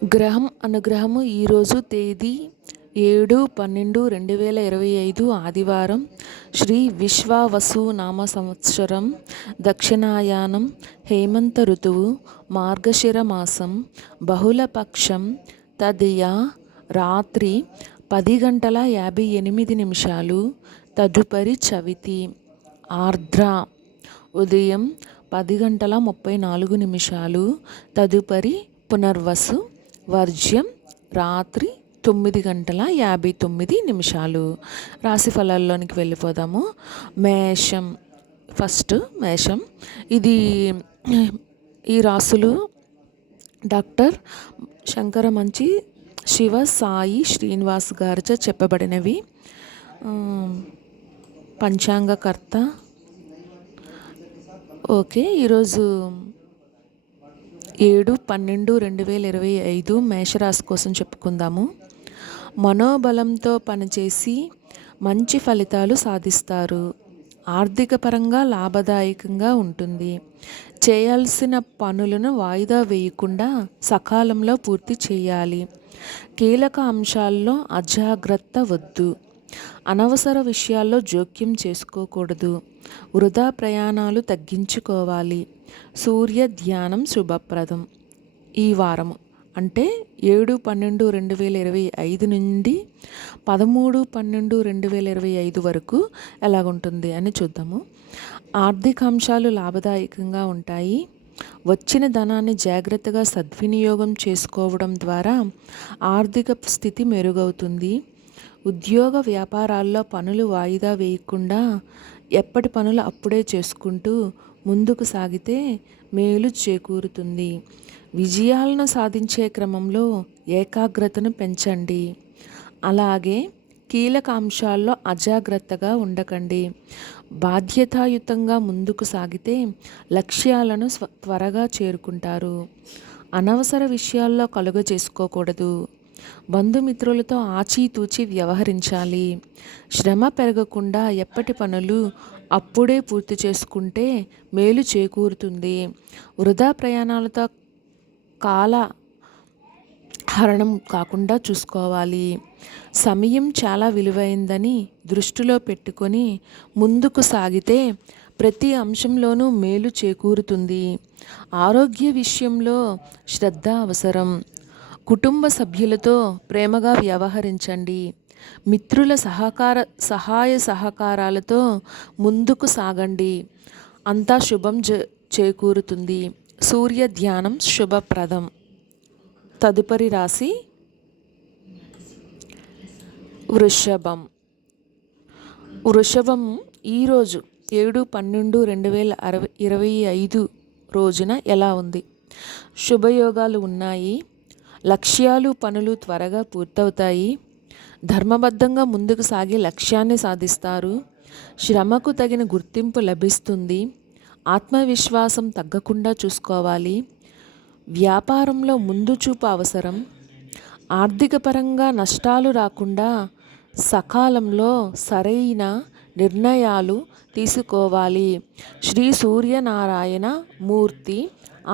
గ్రహం అనుగ్రహము ఈరోజు తేదీ 7/12/2025 ఆదివారం. శ్రీ విశ్వావసు నామ సంవత్సరం, దక్షిణాయానం, హేమంత ఋతువు, మార్గశిర మాసం, బహుళపక్షం, తదియ, రాత్రి 10:58. తదుపరి చవితి. ఆర్ద్ర ఉదయం 10:34. తదుపరి పునర్వసు. వర్జ్యం రాత్రి 9:59. రాశి ఫలాల్లోనికి వెళ్ళిపోదాము. మేషం. ఫస్ట్ మేషం. ఇది ఈ రాసులు డాక్టర్ శంకరమంచి శివ సాయి శ్రీనివాస్ గారిచే చెప్పబడినవి. పంచాంగకర్త. ఓకే, ఈరోజు 7/12/2025 మేషరాశి కోసం చెప్పుకుందాము. మనోబలంతో పనిచేసి మంచి ఫలితాలు సాధిస్తారు. ఆర్థిక పరంగా లాభదాయకంగా ఉంటుంది. చేయాల్సిన పనులను వాయిదా వేయకుండా సకాలంలో పూర్తి చేయాలి. కీలక అంశాల్లో అజాగ్రత్త వద్దు. అనవసర విషయాల్లో జోక్యం చేసుకోకూడదు. వృధా ప్రయాణాలు తగ్గించుకోవాలి. సూర్య ధ్యానం శుభప్రదం. ఈ వారము అంటే 7/12/2025 నుండి 13/12/2025 వరకు ఎలాగుంటుంది అని చూద్దాము. ఆర్థిక అంశాలు లాభదాయకంగా ఉంటాయి. వచ్చిన ధనాన్ని జాగ్రత్తగా సద్వినియోగం చేసుకోవడం ద్వారా ఆర్థిక స్థితి మెరుగవుతుంది. ఉద్యోగ వ్యాపారాల్లో పనులు వాయిదా వేయకుండా ఎప్పటి పనులు అప్పుడే చేసుకుంటూ ముందుకు సాగితే మేలు చేకూరుతుంది. విజయాలను సాధించే క్రమంలో ఏకాగ్రతను పెంచండి. అలాగే కీలక అంశాల్లో అజాగ్రత్తగా ఉండకండి. బాధ్యతాయుతంగా ముందుకు సాగితే లక్ష్యాలను త్వరగా చేరుకుంటారు. అనవసర విషయాల్లో కలుగ చేసుకోకూడదు. బంధుమిత్రులతో ఆచితూచి వ్యవహరించాలి. శ్రమ పెరగకుండా ఎప్పటి పనులు అప్పుడే పూర్తి చేసుకుంటే మేలు చేకూరుతుంది. వృధా ప్రయాణాలతో కాల హరణం కాకుండా చూసుకోవాలి. సమయం చాలా విలువైందని దృష్టిలో పెట్టుకొని ముందుకు సాగితే ప్రతి అంశంలోనూ మేలు చేకూరుతుంది. ఆరోగ్య విషయంలో శ్రద్ధ అవసరం. కుటుంబ సభ్యులతో ప్రేమగా వ్యవహరించండి. మిత్రుల సహాయ సహకారాలతో ముందుకు సాగండి. అంతా శుభం చేకూరుతుంది. సూర్య ధ్యానం శుభప్రదం. తదుపరి రాశి వృషభం. వృషభం ఈరోజు 7/12/2025 రోజున ఎలా ఉంది? శుభయోగాలు ఉన్నాయి. లక్ష్యాలు పనులు త్వరగా పూర్తవుతాయి. ధర్మబద్ధంగా ముందుకు సాగి లక్ష్యాన్ని సాధిస్తారు. శ్రమకు తగిన గుర్తింపు లభిస్తుంది. ఆత్మవిశ్వాసం తగ్గకుండా చూసుకోవాలి. వ్యాపారంలో ముందు చూపు అవసరం. ఆర్థిక పరంగా నష్టాలు రాకుండా సకాలంలో సరైన నిర్ణయాలు తీసుకోవాలి. శ్రీ సూర్యనారాయణ మూర్తి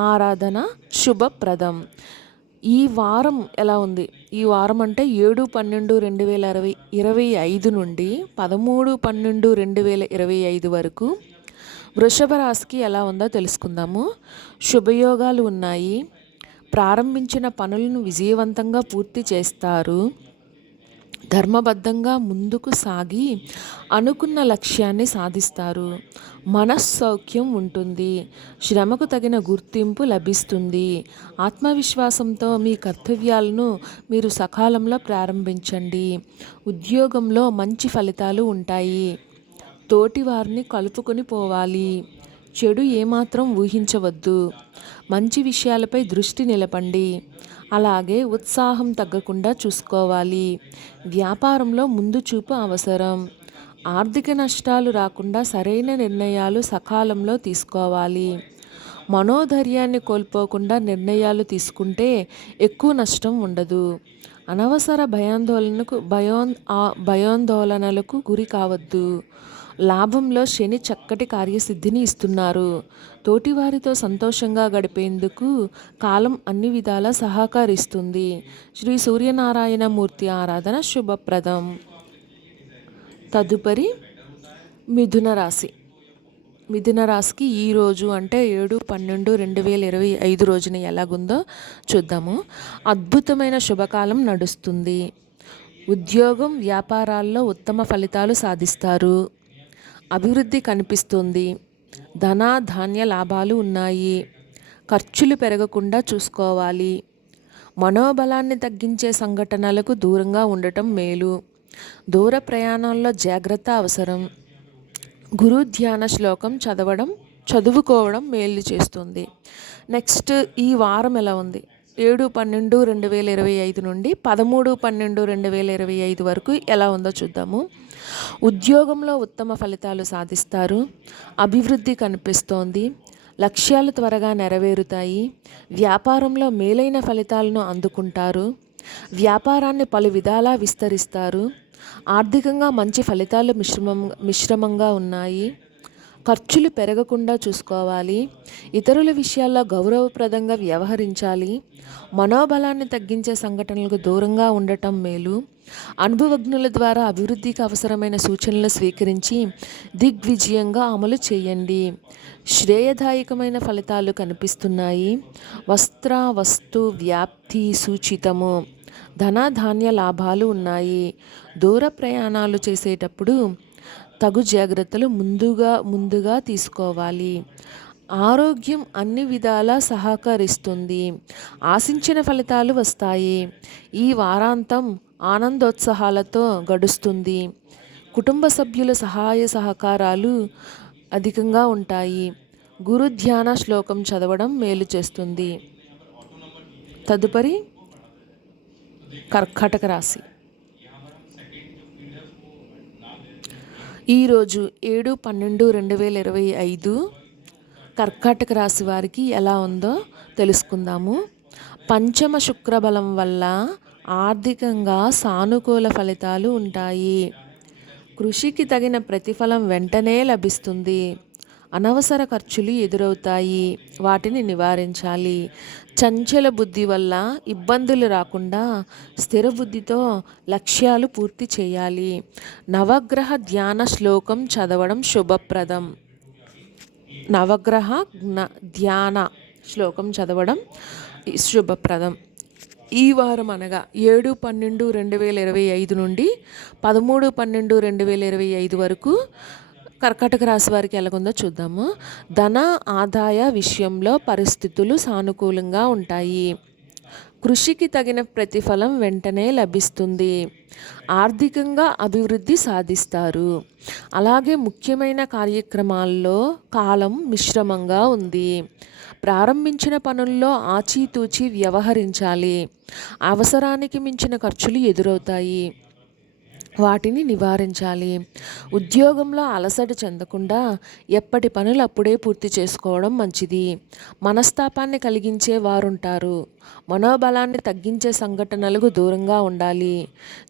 ఆరాధన శుభప్రదం. ఈ వారం ఎలా ఉంది? ఈ వారం అంటే 7/12/2025 నుండి 13/12/2025 వరకు వృషభ రాశికి ఎలా ఉందో తెలుసుకుందాము. శుభయోగాలు ఉన్నాయి. ప్రారంభించిన పనులను విజయవంతంగా పూర్తి చేస్తారు. ధర్మబద్ధంగా ముందుకు సాగి అనుకున్న లక్ష్యాన్ని సాధిస్తారు. మనస్సౌఖ్యం ఉంటుంది. శ్రమకు తగిన గుర్తింపు లభిస్తుంది. ఆత్మవిశ్వాసంతో మీ కర్తవ్యాలను మీరు సకాలంలో ప్రారంభించండి. ఉద్యోగంలో మంచి ఫలితాలు ఉంటాయి. తోటి వారిని కలుపుకొని పోవాలి. చెడు ఏమాత్రం ఊహించవద్దు. మంచి విషయాలపై దృష్టి నిలపండి. అలాగే ఉత్సాహం తగ్గకుండా చూసుకోవాలి. వ్యాపారంలో ముందు చూపు అవసరం. ఆర్థిక నష్టాలు రాకుండా సరైన నిర్ణయాలు సకాలంలో తీసుకోవాలి. మనోధైర్యాన్ని కోల్పోకుండా నిర్ణయాలు తీసుకుంటే ఎక్కువ నష్టం ఉండదు. అనవసర భయాందోళనలకు గురి కావద్దు. లాభంలో శని చక్కటి కార్యసిద్ధిని ఇస్తున్నారు. తోటివారితో సంతోషంగా గడిపేందుకు కాలం అన్ని విధాలా సహకరిస్తుంది. శ్రీ సూర్యనారాయణ మూర్తి ఆరాధన శుభప్రదం. తదుపరి మిథున రాశి. మిథున రాశికి ఈరోజు అంటే 7/12/2025 రోజున ఎలాగుందో చూద్దాము. అద్భుతమైన శుభకాలం నడుస్తుంది. ఉద్యోగం, వ్యాపారాల్లో ఉత్తమ ఫలితాలు సాధిస్తారు. అభివృద్ధి కనిపిస్తుంది. ధన ధాన్య లాభాలు ఉన్నాయి. ఖర్చులు పెరగకుండా చూసుకోవాలి. మనోబలాన్ని తగ్గించే సంఘటనలకు దూరంగా ఉండటం మేలు. దూర ప్రయాణాల్లో జాగ్రత్త అవసరం. గురు ధ్యాన శ్లోకం చదువుకోవడం మేలు చేస్తుంది. నెక్స్ట్ ఈ వారం ఎలా ఉంది? 7/12/2025 నుండి 13/12/2025 వరకు ఎలా ఉందో చూద్దాము. ఉద్యోగంలో ఉత్తమ ఫలితాలు సాధిస్తారు. అభివృద్ధి కనిపిస్తోంది. లక్ష్యాలు త్వరగా నెరవేరుతాయి. వ్యాపారంలో మేలైన ఫలితాలను అందుకుంటారు. వ్యాపారాన్ని పలు విధాలా విస్తరిస్తారు. ఆర్థికంగా మంచి ఫలితాలు మిశ్రమంగా ఉన్నాయి. ఖర్చులు పెరగకుండా చూసుకోవాలి. ఇతరుల విషయాల్లో గౌరవప్రదంగా వ్యవహరించాలి. మనోబలాన్ని తగ్గించే సంఘటనలకు దూరంగా ఉండటం మేలు. అనుభవజ్ఞుల ద్వారా అభివృద్ధికి అవసరమైన సూచనలు స్వీకరించి దిగ్విజయంగా అమలు చేయండి. శ్రేయదాయకమైన ఫలితాలు కనిపిస్తున్నాయి. వస్తు వ్యాప్తి సూచితము. ధన ధాన్య లాభాలు ఉన్నాయి. దూర ప్రయాణాలు చేసేటప్పుడు తగు జాగ్రత్తలు ముందుగా తీసుకోవాలి. ఆరోగ్యం అన్ని విధాలా సహకరిస్తుంది. ఆశించిన ఫలితాలు వస్తాయి. ఈ వారాంతం ఆనందోత్సాహాలతో గడుస్తుంది. కుటుంబ సభ్యుల సహాయ సహకారాలు అధికంగా ఉంటాయి. గురు ధ్యాన శ్లోకం చదవడం మేలు చేస్తుంది. తదుపరి కర్కాటక రాశి. ఈరోజు 7/12/2025 కర్కాటక రాశి వారికి ఎలా ఉందో తెలుసుకుందాము. పంచమ శుక్రబలం వల్ల ఆర్థికంగా సానుకూల ఫలితాలు ఉంటాయి. కృషికి తగిన ప్రతిఫలం వెంటనే లభిస్తుంది. అనవసర ఖర్చులు ఎదురవుతాయి. వాటిని నివారించాలి. చంచల బుద్ధి వల్ల ఇబ్బందులు రాకుండా స్థిర బుద్ధితో లక్ష్యాలు పూర్తి చేయాలి. నవగ్రహ ధ్యాన శ్లోకం చదవడం శుభప్రదం. నవగ్రహ ధ్యాన శ్లోకం చదవడం శుభప్రదం. ఈ వారం అనగా 7/12/2025 నుండి 13/12/2025 వరకు కర్కాటక రాశి వారికి ఎలాగుందో చూద్దాము. ధన ఆదాయ విషయంలో పరిస్థితులు సానుకూలంగా ఉంటాయి. కృషికి తగిన ప్రతిఫలం వెంటనే లభిస్తుంది. ఆర్థికంగా అభివృద్ధి సాధిస్తారు. అలాగే ముఖ్యమైన కార్యక్రమాల్లో కాలం మిశ్రమంగా ఉంది. ప్రారంభించిన పనుల్లో ఆచితూచి వ్యవహరించాలి. అవసరానికి మించిన ఖర్చులు ఎదురవుతాయి. వాటిని నివారించాలి. ఉద్యోగంలో అలసట చెందకుండా ఎప్పటి పనులు అప్పుడే పూర్తి చేసుకోవడం మంచిది. మనస్తాపాన్ని కలిగించే వారుంటారు. మనోబలాన్ని తగ్గించే సంఘటనలకు దూరంగా ఉండాలి.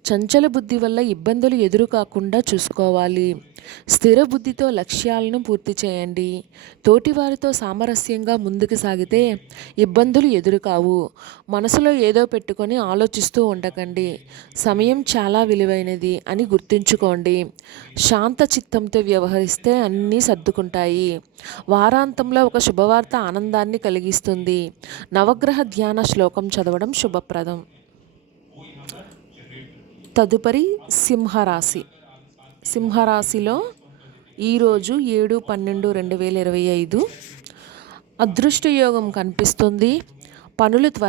చంచల బుద్ధి వల్ల ఇబ్బందులు ఎదురుకాకుండా చూసుకోవాలి. స్థిర బుద్ధితో లక్ష్యాలను పూర్తి చేయండి. తోటివారితో సామరస్యంగా ముందుకు సాగితే ఇబ్బందులు ఎదురుకావు. మనసులో ఏదో పెట్టుకొని ఆలోచిస్తూ ఉండకండి. సమయం చాలా విలువైనది అని గుర్తుంచుకోండి. శాంత చిత్తంతో వ్యవహరిస్తే అన్నీ సర్దుకుంటాయి. వారాంతంలో ఒక శుభవార్త ఆనందాన్ని కలిగిస్తుంది. నవగ్రహ ధ్యాన శ్లోకం చదవడం శుభప్రదం. తదుపరి సింహరాశి. సింహరాశిలో ఈరోజు 7/12/2025 అదృష్టయోగం కనిపిస్తుంది. పనులు